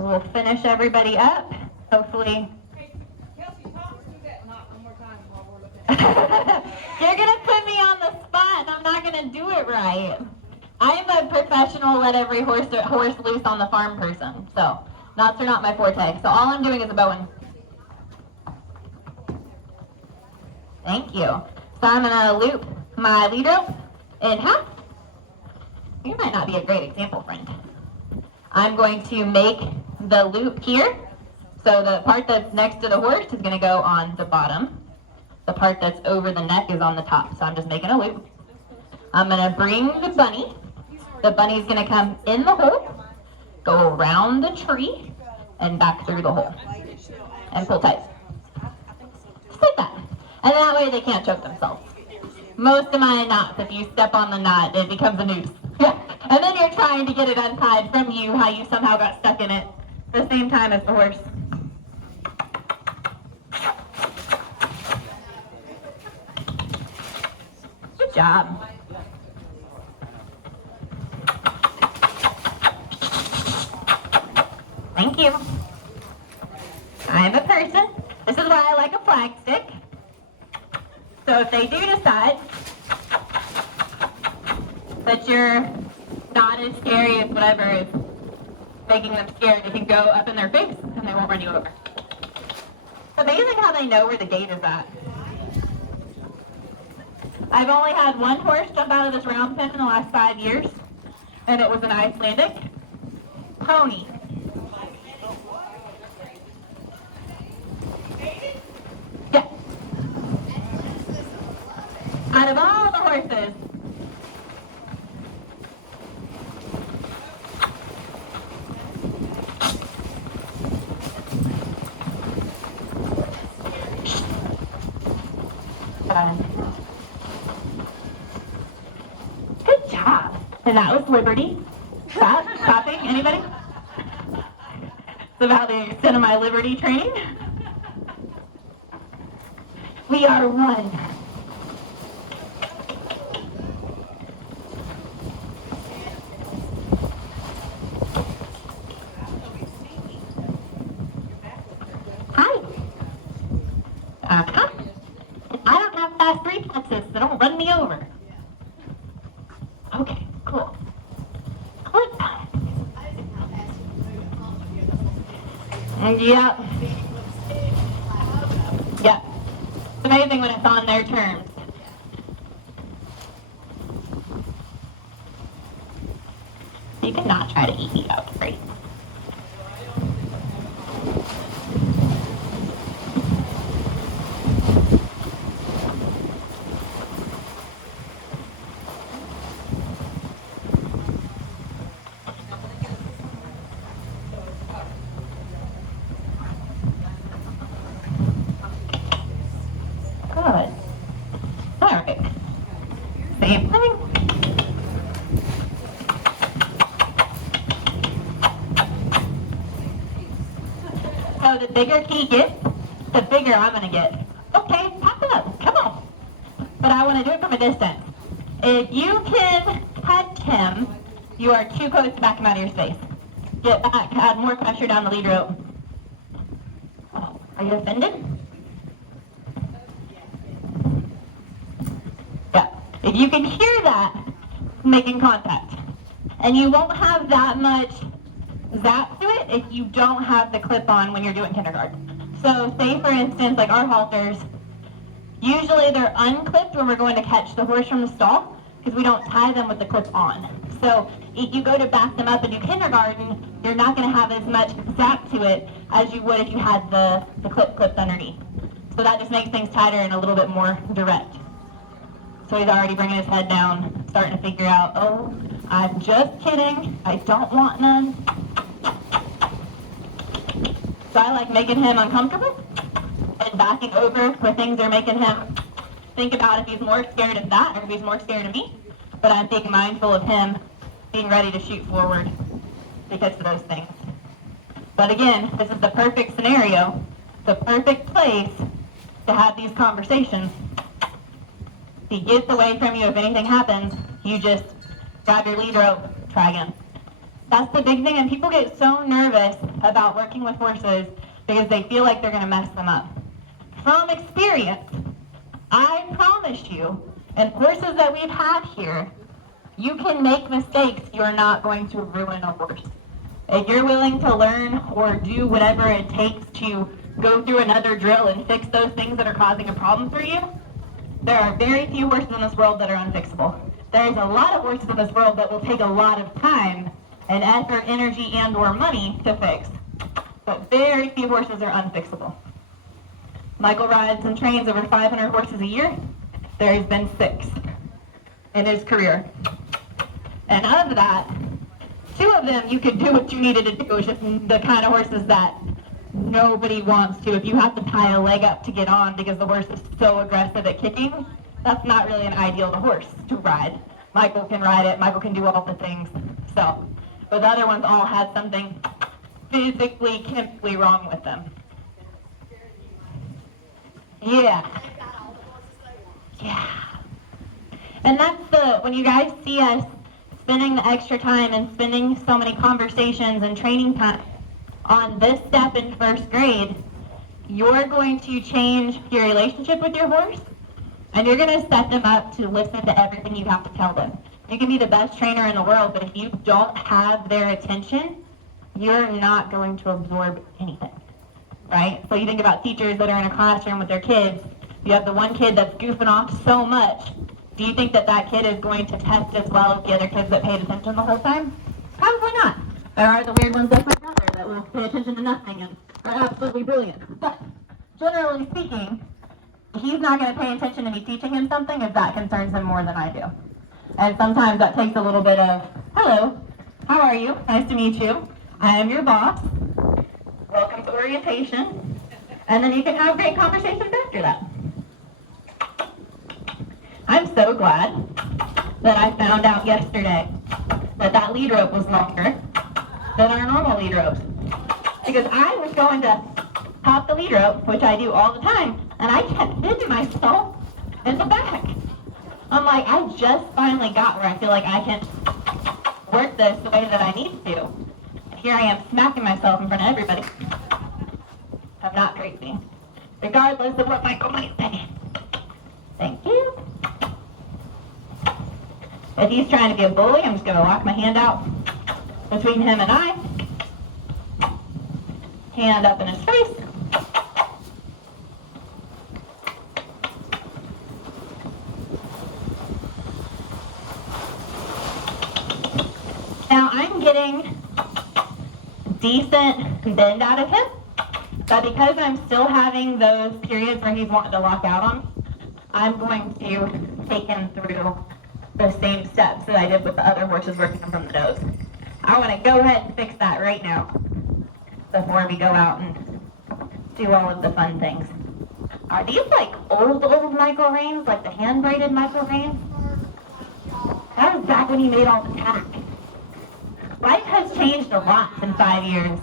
We'll finish everybody up. Hopefully. Hey, Kelsey, talk through that knot one more time while we're looking at it. You're going to put me on the spot and I'm not going to do it right. I'm a professional, let every horse loose on the farm person. So knots are not my forte. So all I'm doing is a bowing. Thank you. So I'm going to loop my lead rope in half. You might not be a great example, friend. I'm going to make the loop here. So the part that's next to the horse is going to go on the bottom. The part that's over the neck is on the top. So I'm just making a loop. I'm going to bring the bunny. The bunny's going to come in the hole, go around the tree, and back through the hole. And pull tight. Just like that. And that way they can't choke themselves. Most of my knots, if you step on the knot, it becomes a noose. And then you're trying to get it untied from you, how you somehow got stuck in it at the same time as the horse. Good job. Thank you. I'm a person. This is why I like a flag stick. So if they do decide that you're not as scary as whatever is making them scared, you can go up in their face and they won't run you over. It's amazing how they know where the gate is at. I've only had one horse jump out of this round pen in the last 5 years, and it was an Icelandic pony. Yeah. Out of all the horses, good job. And that was Liberty. Stopping? Anybody? It's about the extent of my Liberty training. We are one. Hi. I don't have fast reflexes, so don't run me over. Okay, cool. Clip. Yep. Yep. It's amazing when it's on their terms. You cannot try to eat me up, right? Good. All right. Same thing. So the bigger he gets, the bigger I'm going to get. Okay, pop it up. Come on. But I want to do it from a distance. If you can touch him, you are too close to back him out of your space. Get back. Add more pressure down the lead rope. Oh, are you offended? Yeah. If you can hear that, making contact. And you won't have that much zap to it if you don't have the clip on when you're doing kindergarten. So say for instance, like our halters, usually they're unclipped when we're going to catch the horse from the stall because we don't tie them with the clip on. So if you go to back them up and do kindergarten, you're not going to have as much zap to it as you would if you had the clip clipped underneath. So that just makes things tighter and a little bit more direct. So he's already bringing his head down, starting to figure out, oh, I'm just kidding, I don't want none. So I like making him uncomfortable and backing over where things are making him think about if he's more scared of that or if he's more scared of me. But I'm being mindful of him being ready to shoot forward because of those things. But again, this is the perfect scenario, the perfect place to have these conversations. If he gets away from you, if anything happens, you just grab your lead rope, try again. That's the big thing, and people get so nervous about working with horses because they feel like they're going to mess them up. From experience, I promise you, and horses that we've had here, you can make mistakes. You're not going to ruin a horse. If you're willing to learn or do whatever it takes to go through another drill and fix those things that are causing a problem for you, there are very few horses in this world that are unfixable. There's a lot of horses in this world that will take a lot of time and effort, energy, and or money to fix. But very few horses are unfixable. Michael rides and trains over 500 horses a year. There's been 6 in his career. And of that, 2 of them you could do what you needed to do. It's just the kind of horses that nobody wants to. If you have to tie a leg up to get on because the horse is so aggressive at kicking, that's not really an ideal horse to ride. Michael can ride it. Michael can do all the things. So, but the other ones all had something physically, chemically wrong with them. Yeah. Yeah. And that's when you guys see us spending the extra time and spending so many conversations and training time on this step in first grade, you're going to change your relationship with your horse, and you're going to set them up to listen to everything you have to tell them. You can be the best trainer in the world, but if you don't have their attention, you're not going to absorb anything, right? So you think about teachers that are in a classroom with their kids. You have the one kid that's goofing off so much. Do you think that that kid is going to test as well as the other kids that paid attention the whole time? Probably not. There are the weird ones like my brother that will pay attention to nothing and are absolutely brilliant. But generally speaking, he's not going to pay attention to me teaching him something if that concerns him more than I do. And sometimes that takes a little bit of, hello, how are you? Nice to meet you. I am your boss. Welcome to orientation. And then you can have great conversations after that. I'm so glad that I found out yesterday that lead rope was longer than our normal lead ropes. Because I was going to hop the lead rope, which I do all the time, and I kept hitting myself in the back. I'm like, I just finally got where I feel like I can work this the way that I need to. Here I am smacking myself in front of everybody. I'm not crazy. Regardless of what Michael might say. Thank you. If he's trying to be a bully, I'm just going to lock my hand out between him and I. Hand up in his face. Now I'm getting decent bend out of him, but because I'm still having those periods where he's wanting to lock out on, I'm going to take him through the same steps that I did with the other horses working him from the nose. I want to go ahead and fix that right now before we go out and do all of the fun things. Are these like old Michael reins, like the hand-braided Michael reins? That was back when he made all the tack. Life has changed a lot in 5 years.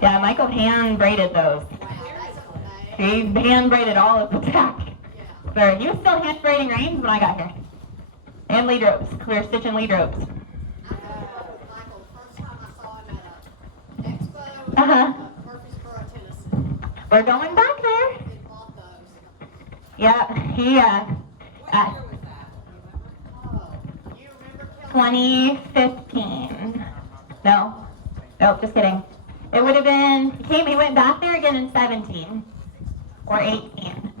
Yeah, Michael hand-braided those. He hand-braided all of the tack. So he was still hand-braiding reins when I got here. And lead ropes. We were stitching lead ropes. We're going back there. Yeah, he, 2015. No, nope, just kidding. It would have been, he went back there again in 17 or 18.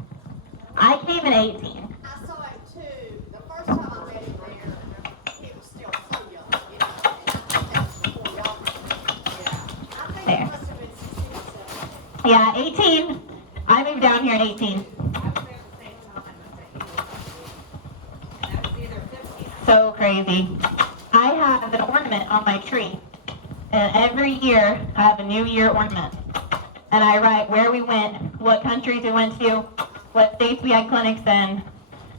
I came in 18. I saw him too. The first time I met him there, he was still so young, you know. And that was before y'all. Yeah. I think There. he must have been 16 or 17. Yeah, 18. I moved down here in 18. So crazy. I have an ornament on my tree. And every year, I have a New Year ornament. And I write where we went, what countries we went to, what states we had clinics in,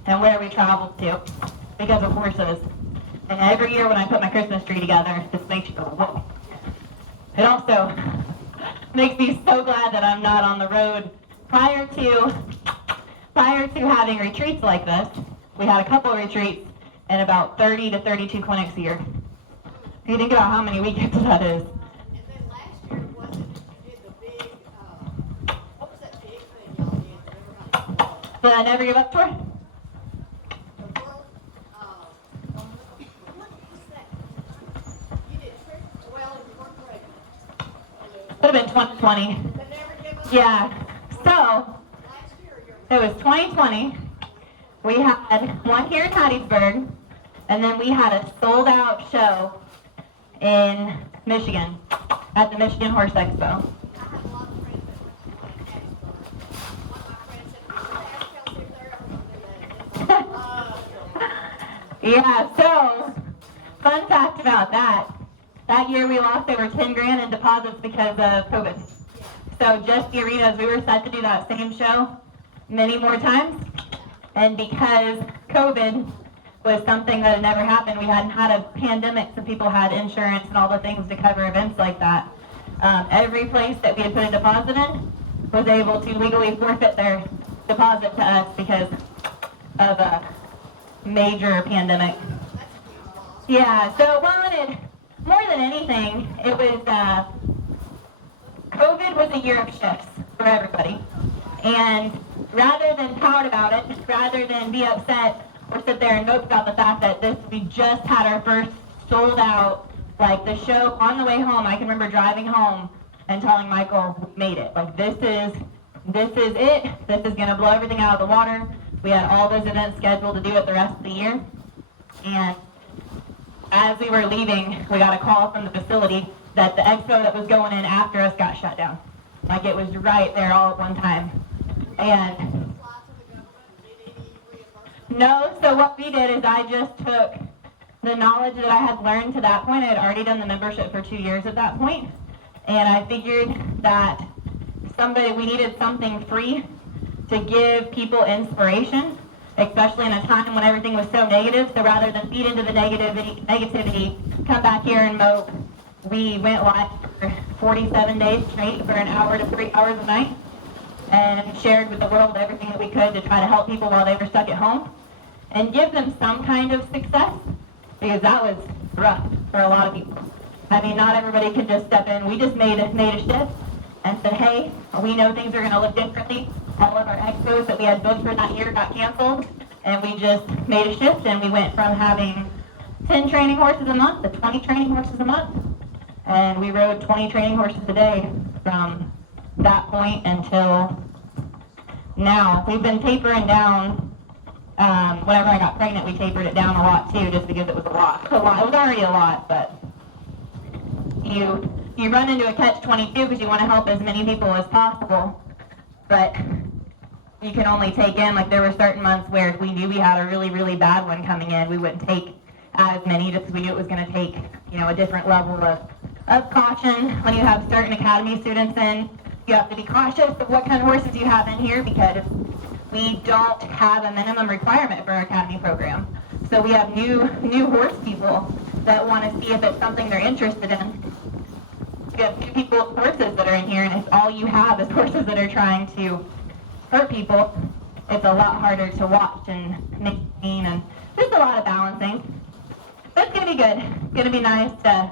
and where we traveled to, because of horses. And every year when I put my Christmas tree together, this makes you go, whoa. It also makes me so glad that I'm not on the road. Prior to having retreats like this, we had a couple of retreats, and about 30 to 32 clinics a year. If you think about how many weekends that is. And then last year, wasn't it, you did the big, what was that big thing y'all did that everybody loved? The Never Give Up tour? The world, what was that? You did trip, well, you weren't pregnant. Would have been 2020. The Never Give Up? Yeah. So, Last year, you're. it was 2020. We had one here in Hattiesburg, and then we had a sold-out show in Michigan at the Michigan Horse Expo. I have a lot of friends that went to Hattiesburg. One of my friends said, "We should ask Kelsey if they're ever gonna do that." Yeah, so, fun fact about that. That year we lost over 10 grand in deposits because of COVID. So just the arenas, we were set to do that same show many more times. And because COVID was something that had never happened, we hadn't had a pandemic, so people had insurance and all the things to cover events like that. Every place that we had put a deposit in was able to legally forfeit their deposit to us because of a major pandemic. Yeah, so more than anything, it was, COVID was a year of shifts for everybody. And rather than pout about it, rather than be upset or sit there and mope about the fact that we just had our first sold out, like the show on the way home, I can remember driving home and telling Michael, we made it. Like this is it. This is gonna blow everything out of the water. We had all those events scheduled to do it the rest of the year. And as we were leaving, we got a call from the facility that the expo that was going in after us got shut down. Like it was right there all at one time. And no, so what we did is I just took the knowledge that I had learned to that point. I had already done the membership for 2 years at that point, and I figured that we needed something free to give people inspiration, especially in a time when everything was so negative. So rather than feed into the negativity, come back here and mope, we went live for 47 days straight for an hour to 3 hours a night and shared with the world everything that we could to try to help people while they were stuck at home and give them some kind of success, because that was rough for a lot of people. I mean, not everybody can just step in. We just made a shift and said, hey, we know things are going to look differently. All of our expos that we had booked for that year got canceled, and we just made a shift, and we went from having 10 training horses a month to 20 training horses a month, and we rode 20 training horses a day from that point until now. We've been tapering down. Whenever I got pregnant, we tapered it down a lot too, just because it was a lot. It was already a lot, but you run into a catch-22 because you want to help as many people as possible, but you can only take in, like there were certain months where if we knew we had a really, really bad one coming in, we wouldn't take as many just because we knew it was going to take, a different level of caution. When you have certain academy students in, you have to be cautious of what kind of horses you have in here, because we don't have a minimum requirement for our academy program. So we have new horse people that want to see if it's something they're interested in. We have new people with horses that are in here, and if all you have is horses that are trying to hurt people, it's a lot harder to watch and maintain, and there's a lot of balancing. But it's going to be good. It's going to be nice to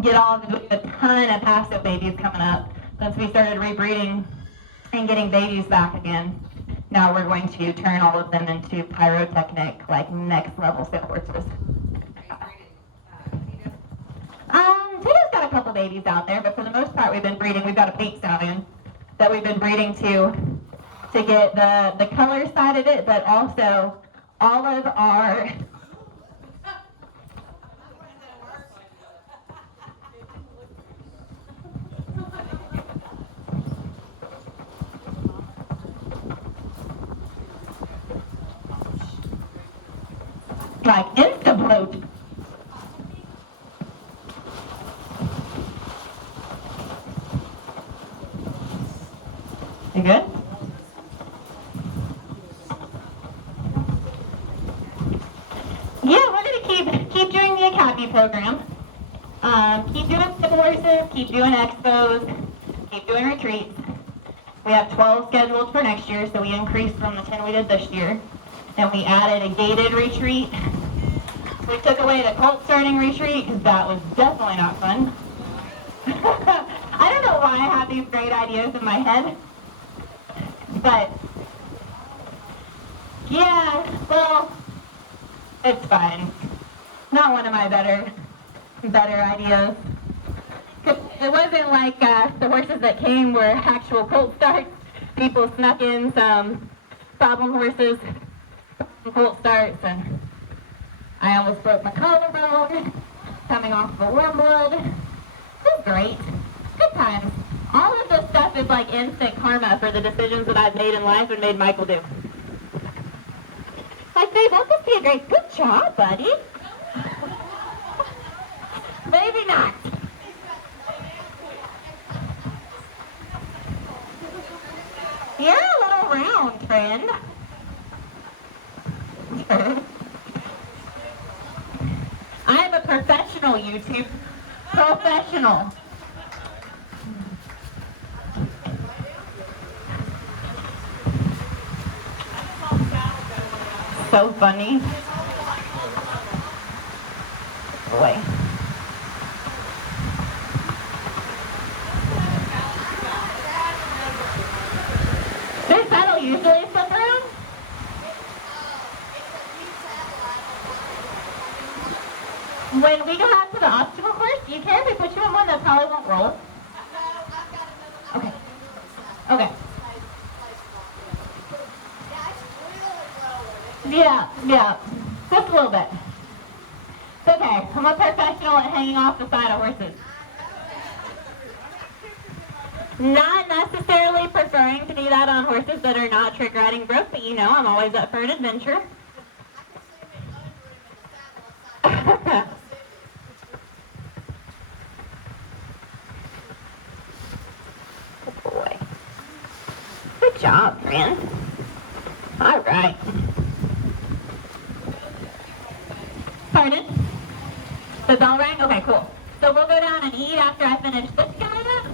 get a ton of passive babies coming up. Since we started rebreeding and getting babies back again, now we're going to turn all of them into pyrotechnic, like next level sale horses. Tito's got a couple babies out there, but for the most part we've been breeding. We've got a pink stallion that we've been breeding to get the color side of it, but also all of our like insta-bloat. You good? Yeah, we're gonna keep doing the academy program. Keep doing stable horses, keep doing expos, keep doing retreats. We have 12 scheduled for next year, so we increased from the 10 we did this year. And we added a gated retreat We took away the colt starting retreat because that was definitely not fun. I don't know why I have these great ideas in my head, but yeah, well, it's fine. Not one of my better ideas. 'Cause it wasn't like the horses that came were actual colt starts. People snuck in some problem horses, colt starts, and I almost broke my collarbone coming off of a warm blood. It was great. Good times. All of this stuff is like instant karma for the decisions that I've made in life and made Michael do. Like, babe, won't this be a great... Good job, buddy. Maybe not. You're a little round, friend. I am a professional YouTube. Professional. So funny. Boy. This saddle usually flip around? When we go out to the obstacle course, do you care if we put you in one that probably won't roll? Okay. Okay. Yeah. Just a little bit. It's okay. I'm a professional at hanging off the side of horses. Not necessarily preferring to do that on horses that are not trick riding broke, but you know, I'm always up for an adventure. Good boy. Good job, friend. All right. Pardon? The bell rang? Okay, cool. So we'll go down and eat after I finish this guy up.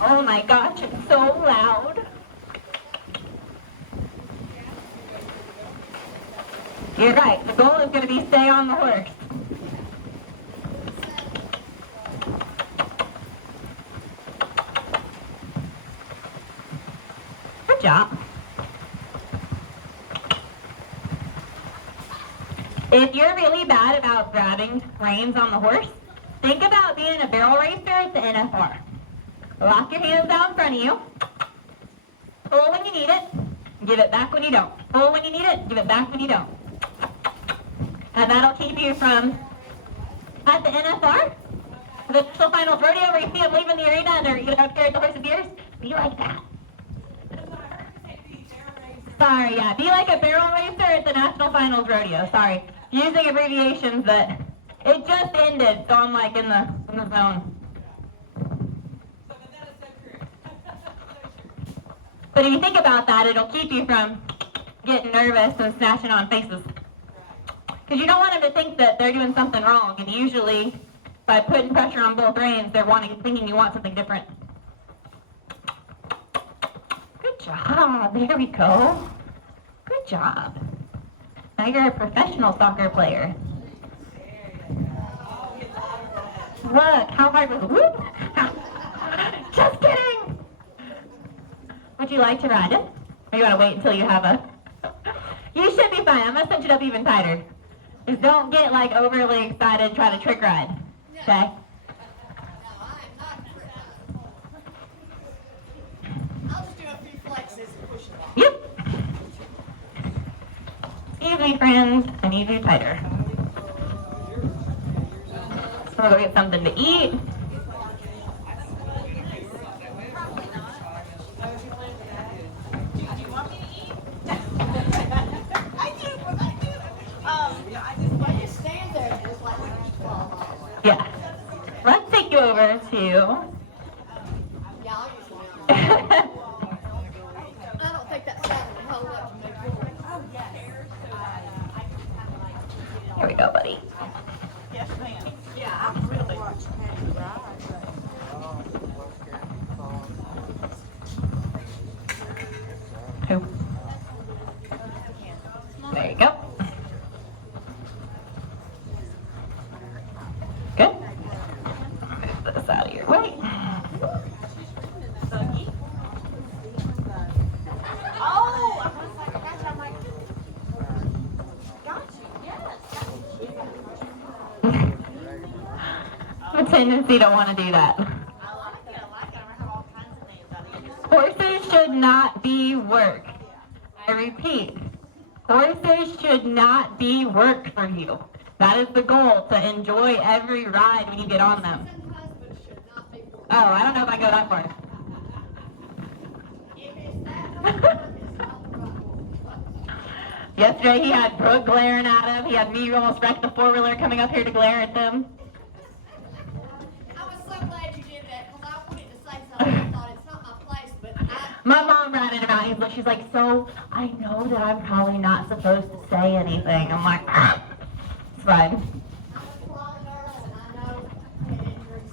Oh my gosh, it's so loud. You're right. The goal is going to be stay on the horse. Good job. If you're really bad about grabbing reins on the horse, think about being a barrel racer at the NFR. Lock your hands out in front of you. Pull when you need it. Give it back when you don't. Pull when you need it. Give it back when you don't. And that'll keep you from, at the NFR, the National Finals Rodeo, where you see them leaving the arena and they're, scared the horse's ears. Be like that. Sorry, yeah. Be like a barrel racer at the National Finals Rodeo. Sorry. Using abbreviations that it just ended, so I'm like in the zone. But if you think about that, it'll keep you from getting nervous and snatching on faces. Because you don't want them to think that they're doing something wrong, and usually, by putting pressure on both reins, they're thinking you want something different. Good job. There we go. Good job. Now you're a professional soccer player. Look, how hard was it? Whoop! Just kidding! Would you like to ride it? Or you want to wait until you have a... You should be fine. I'm going to cinch it up even tighter. Just don't get like overly excited trying to trick ride. Okay? I'll just do a few flexes and push it off. Yep. Excuse me, friends. I need you tighter. So we'll go get something to eat. Yeah. Let's take you over to... Yeah, I'll use one. I don't think that saddle would hold up to me. Oh, yes. Here we go, buddy. Yes, ma'am. Yeah, I'm really watching Who? There you go. tendency to want to do that. I like it. I have all kinds of names out of it. Horses should not be work. I repeat, horses should not be work for you. That is the goal, to enjoy every ride when you get on them. And husbands should not be working. Oh, I don't know if I go that far. If it's that kind of work, it's not the right work. Yesterday he had Brooke glaring at him. He had me almost wreck the four-wheeler coming up here to glare at them. I was so glad you did that because I wanted to say something. I thought it's not my place, but My mom ratted him out. She's like, so I know that I'm probably not supposed to say anything. I'm like, ah, it's fine. I'm a fly nurse and I know head injuries.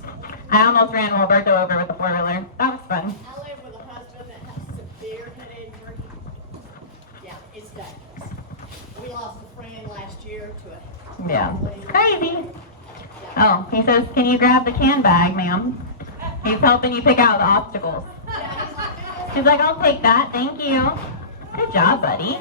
I almost ran Roberto over with the four-wheeler. That was fun. I live with a husband that has severe head injury. Yeah, it's dangerous. We lost a friend last year to a Yeah. It's crazy. Oh, he says, can you grab the can bag, ma'am? He's helping you pick out the obstacles. She's like, I'll take that, thank you. Good job, buddy.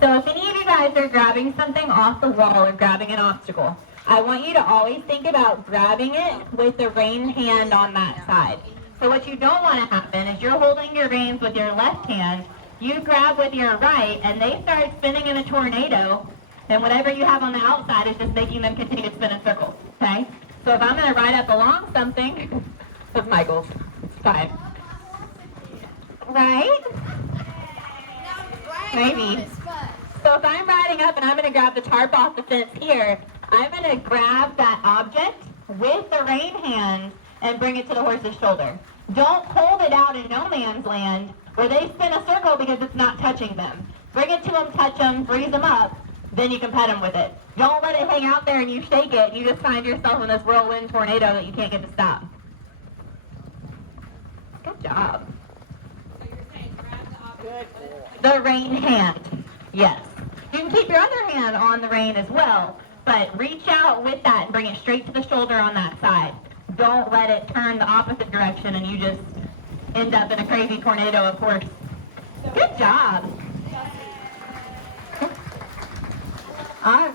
So if any of you guys are grabbing something off the wall or grabbing an obstacle, I want you to always think about grabbing it with the rein hand on that side. So what you don't want to happen is you're holding your reins with your left hand, you grab with your right, and they start spinning in a tornado, and whatever you have on the outside is just making them continue to spin in circles, okay? So if I'm going to ride up along something, with Michael's, it's fine. Right? Maybe. So if I'm riding up and I'm going to grab the tarp off the fence here, I'm going to grab that object with the rein hand and bring it to the horse's shoulder. Don't hold it out in no man's land where they spin a circle because it's not touching them. Bring it to them, touch them, freeze them up, then you can pet them with it. Don't let it hang out there and you shake it. You just find yourself in this whirlwind tornado that you can't get to stop. Good job. So you're saying grab the object. Good. The rein hand, yes. You can keep your other hand on the rein as well, but reach out with that and bring it straight to the shoulder on that side. Don't let it turn the opposite direction and you just end up in a crazy tornado of course. Good job. All right.